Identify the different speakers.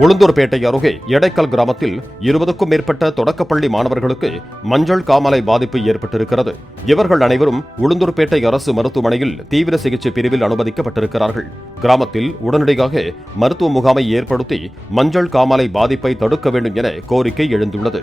Speaker 1: உளுந்தூர்பேட்டை அருகே எடைக்கல் கிராமத்தில் இருபதுக்கும் மேற்பட்ட தொடக்கப்பள்ளி மாணவர்களுக்கு மஞ்சள் காமாலை பாதிப்பு ஏற்பட்டிருக்கிறது. இவர்கள் அனைவரும் உளுந்தூர்பேட்டை அரசு மருத்துவமனையில் தீவிர சிகிச்சை பிரிவில் அனுமதிக்கப்பட்டிருக்கிறார்கள். கிராமத்தில் உடனடியாக மருத்துவ முகாமை ஏற்படுத்தி மஞ்சள் காமாலை பாதிப்பை தடுக்க வேண்டும் என கோரிக்கை எழுந்துள்ளது.